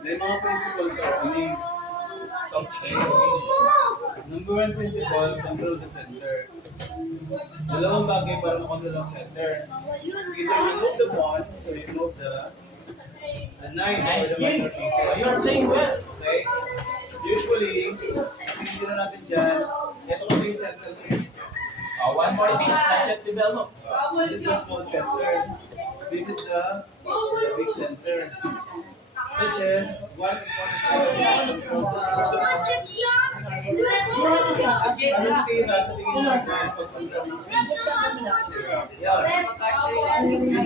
may mga principles sa opening. Okay. Number one principle, control the center. Dalawang bagay para makontrol ang center. Either remove the pawn, so remove the knight or the minor pieces. You're playing well. Okay? Usually, hindi na natin dyan, ito kasi yung center. One more piece not yet developed. This is the small center. This is the big center. Such as one important anong tira sa tingin natin pagpunta dito? Hindi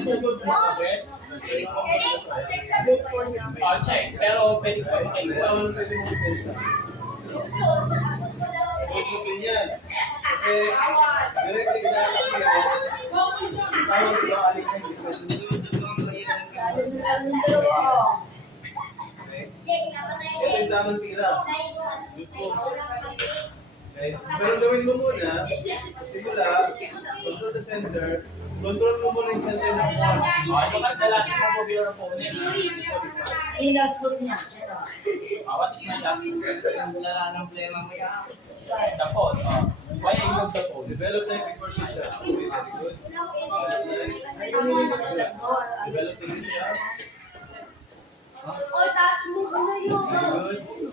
sa good mga kabet. Check. Pero pwede pa Ito makaiwas. ang pwede mong pensa. Huwag mo ganyan. Kasi directly nakakapira. Tawag ba alikay? Ito yung tamang tira. Good po. Okay. Pero gawin mo muna, simula, control the center, control mo muna yung center ng pawn. Ano ka dalas mo mo your opponent? Ilas ko niya. What is my last move? Lala ng plema mo yan. The pawn. Why I move the pawn? Develop na before siya. Okay, very good. Develop na siya. Very good.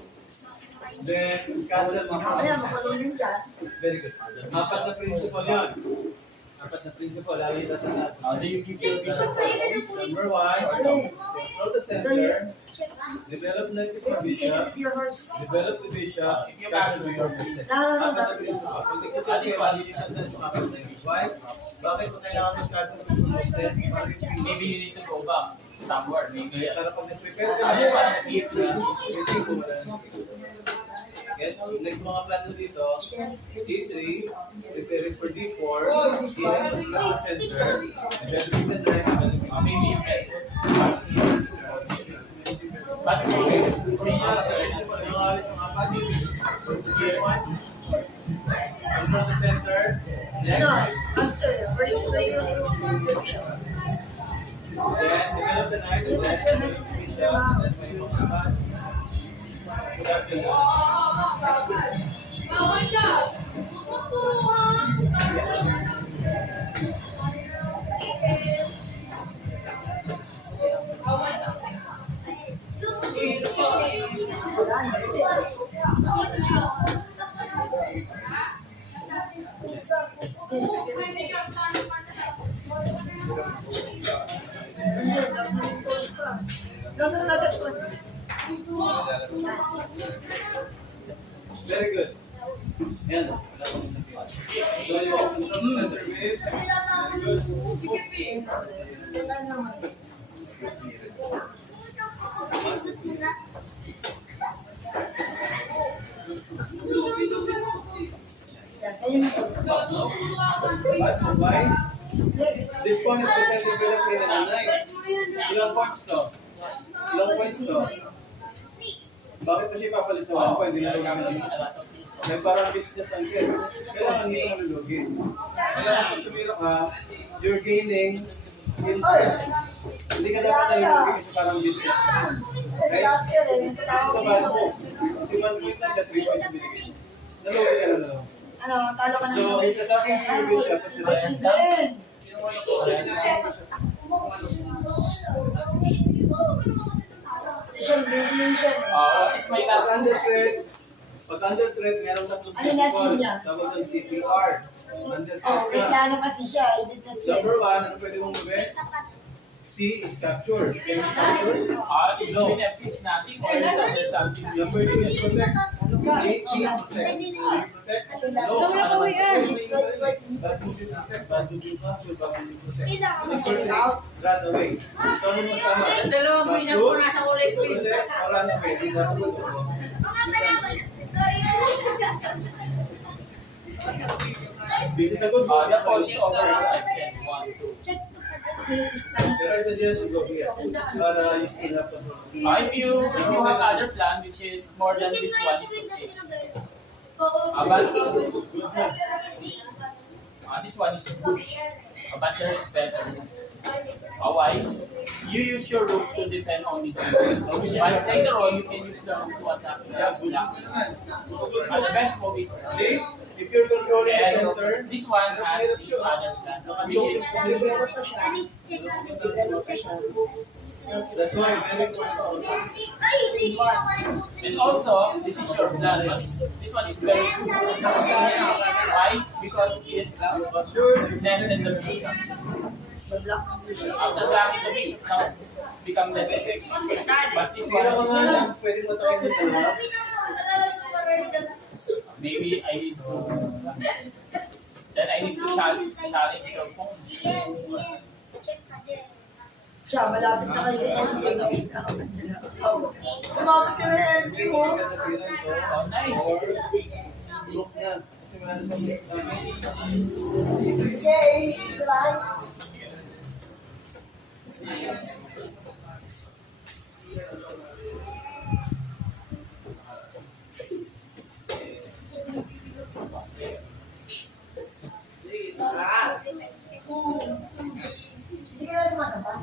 Then, castle Ayan, mo. makalungin dyan. Very good. Apat na principle yun. Apat na principle. Lalita sa natin. How do you give your bishop? Number one, control the center. Develop na yung bishop. Your horse. Develop the bishop. Castle your bishop. Apat na principle. Kung di ko siya malilitan na sa apat na yung wife, bakit mo kailangan ng castle ng consistent? Maybe you need to go back somewhere. Maybe. Para pag nag-prepare ka I just want to skip. Okay, next mga plano dito, C3, preparing for D4, C4 center, developing the knight, Maybe you can. But okay, nangalit ng apat, first the first one, control the center, Ano? next, Master, bring to you. then develop the knight, and then bishop, then may mga apat, very good. Yan. So you control the center with, very good. But why? This one is defensive development and knight. Ilang points to? Ilang points to? Bakit pa siya ipapalit sa 1 point? Hindi na namin may parang business ang kid. Kailangan hindi ka nalulugin. Kailangan pag sumira ka, you're gaining interest. Hindi ka dapat nalulugin kasi parang business. Okay? Kasi sa bad mo. Kasi 1 point na siya, 3 points yung binigay. Nalugin ka na lang. Ano, talo ka na So, isa dapat sa yung bishop kasi Then, position, destination. What is my last move? Pag under threat, meron tatlong Ano last principle. niya? Tapos ang CPR. Under Oh, threat wait ka. na kasi siya. I did not check. Number 1, ano pwede mong gawin? C is capture. Can you capture? Is queen F6 nothing or there's something? Number 2 is protect. G is protect. Do you protect? No. Bad move you protect. Bad move you capture. Bad move you protect. Number 3, run away. Ito ano mo sama? Dalawang Capture, protect, or run away. Hindi na po sa mo. This is a good one. The pawn is over. Again, 1, 2. Pero I suggest you go here. Para you still have control. If you have other plan which is more than this one, it's okay. But Good na. this one is good. But there is better. Why? You use your rope to defend only the rope. But later on, you can use the rope to attack the Yeah, good block. mo naman. But the best move is See? If you're controlling the and center, this one has the other plan, which is Develop pa siya. Develop pa siya. that's why very important. and also this is your plan. But this one is very good. Why? Because it lessen the vision. Mag-block ang vision. After blocking the vision, now become less effective. But this Pero one, nga lang, pwede mo tayo sa harap. maybe I need to then I need to challenge your phone. Siya, malapit na kayo sa LD. Kumapit ka na LD mo. Oh, nice. Look niya. Kasi wala na siyang look namin. Okay, try. Hindi ka na sumasamba?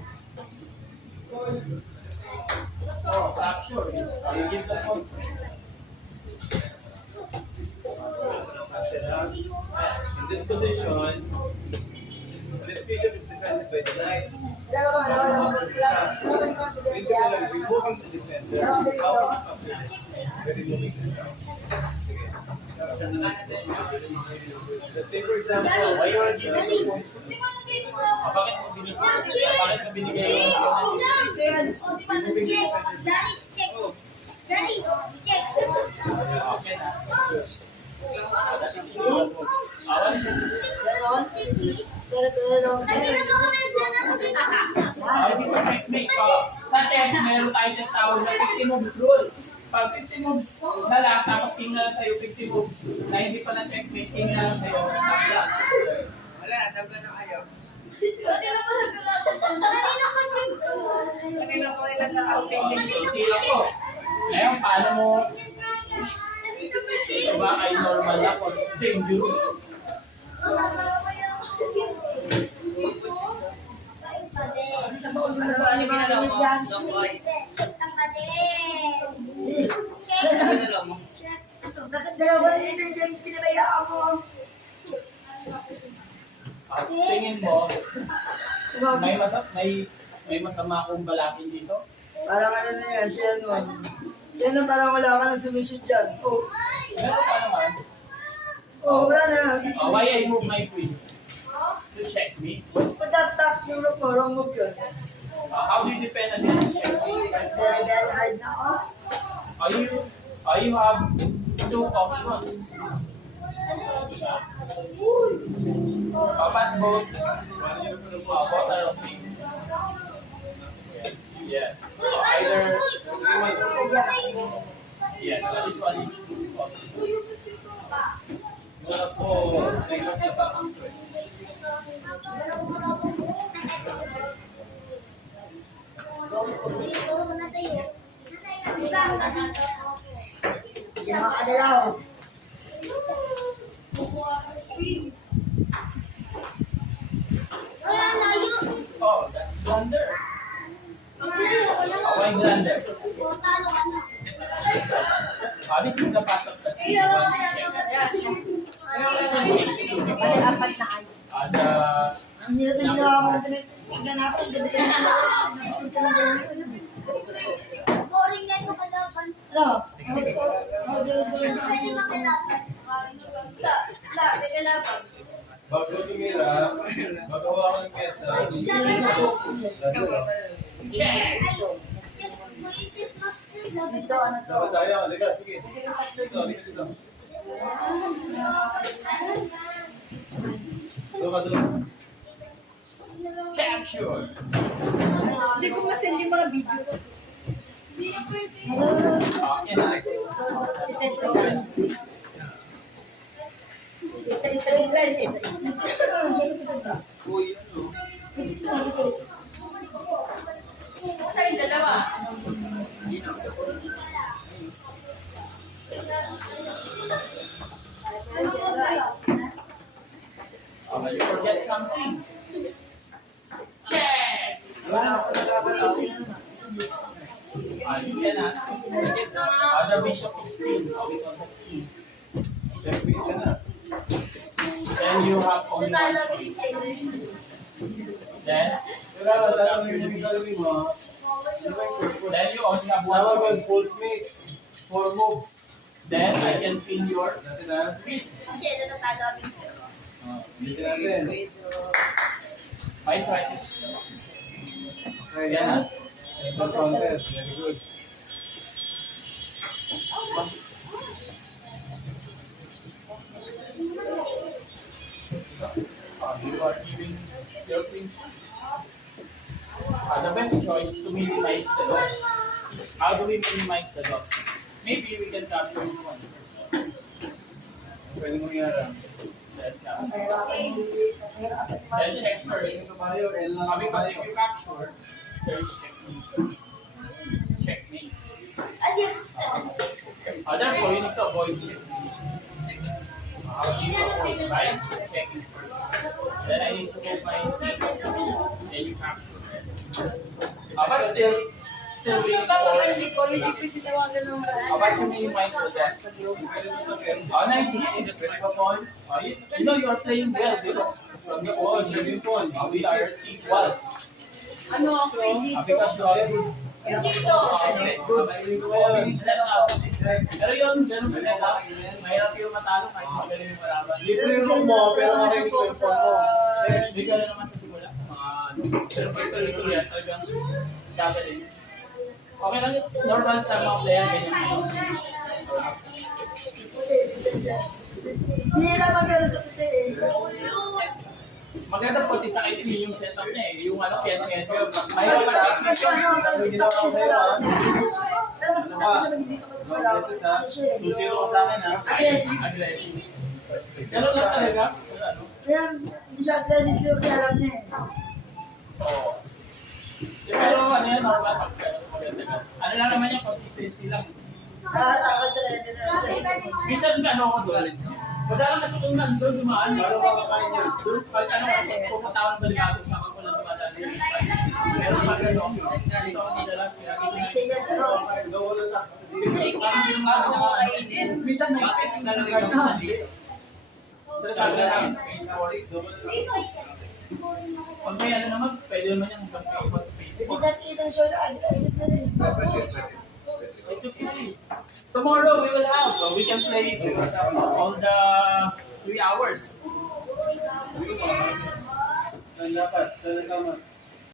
Oh, capture. You give the phone. In this position, this bishop is defended by the knight. Basically, removing the defender out of the subject. Very moving the down. Let's say, for example, Why you are giving the phone? Bakit mo binigay yung okay na? That is your phone. Hindi pa checkmate pa. Sa chess, meron tayo tinatawag na 50 moves rule. Pag 50 moves na lang, tapos king na lang sa'yo 50 moves na hindi pa na checkmate, king na lang sa'yo. Wala, tabla na kayo. Kanina ko ilang na-outing din. Tira ko. Ngayon, paano mo ito ba ay normal na o dangerous? Ano yung ginagawa mo? Dalawa yun yung pinabayaan mo. At tingin mo, may masama akong balakin dito? Parang ano na yan, siya nun. Siya nun parang wala ka ng solusyon dyan. Oh, Meron pa naman. wala na. Why I move my queen? To check me. Pag-tap yung rook mo, wrong move yun. How do you defend against check me? Very, very hard na ako. You have two options. But both are okay. Yes. Either yes, but this one is good option. muna po, take off the back. Siya makadalaw. Oh, that's blunder. Why blunder? This is the path of the king. Bali, apat na ayos. Ang hirap na ginawa mo na ganit. Ang ganapan, ganit. Ano? Bago tumira, magawa ka ng piyesta. Check! Dito, ano to? Dapat tayo, halika, sige. Dito, halika dito. Doon ka doon. Capture! Hindi ko masend yung mga video ko. Okay na. Isa-isa lang. Isa-isa rin lang. Isa-isa. Sa'yo dalawa. You forget something. Check! yan ha. The bishop is king. We call that king. Checkmate ka na. Then you have only one choice. Then, Pero tatanungin mo yung sarili mo, ano ba yung first one? then you only have one Tawag ko, choice. full smith. 4 moves. Then I can pin your Natin na. queen. Hindi natin. My threat is Okay, yan. Good counter. Very good. you are giving your queen. The best choice to minimize the loss. How do we minimize the loss? Maybe we can capture this one first. Pwede mong iarang. Then check first. Ito tayo, L lang. Because if you capture, there's checkmate. Checkmate. Therefore, you need to avoid checkmate. Right? Checking first. Then I need to get my king. Then you capture. But still waiting for. But you minimize the death. Nice. Pwede ka pawn. You know you are playing well because from the Pawn, open, pwede yung pawn. we are equal. Ano ako dito? Because you are good. Dito. Good. Makainin ko ngayon. Winning set up. Check. Pero yun, ganun set up. Mahirap yung matalo kahit magaling yung malaban. Libre yung room mo, pero makainin ko yung phone mo. Check. Bigyan na naman sa simula. Mga ano. Pero pag tuloy-tuloy yan, talagang gagaling. Okay lang yun. Normal sa mga player, ganyan. Hindi naman meron sa puti eh. Maganda po sa kayo yung setup niya eh. Yung ano, pianchen. Ayaw Mahirap ka. ang technique yun. Ano yung ginawa ko sa'yo, ha? Pero mas Ano maganda ka? siya nag hindi ka No, magpapala. this is, ha? 2-0 ka sa akin, ha? Aggressive. Aggressive. Ganun lang talaga. Ano? Kaya hindi siya aggressive siya kasi alam niya eh. Oo. Pero ano yan, normal pag ano lang naman yung consistency lang. Nakakatakot sa level na. Minsan ano ako doon. Wala lang kasi kung nandun dumaan. Paano makakain yan? Pag ano, pupunta ako ng delikado sa ako lang dumadaan. Pero pag ano, dito ako nilalas. Stay na ano. Gawala ka. Minsan may pick na lang yung so sabi na namin sa Facebook. Pag may ano naman, pwede naman yung hanggang Facebook. Hindi natin yung show na aggressiveness eh. It's okay. Tomorrow we will have, we can play all the 3 hours. Dapat, tama.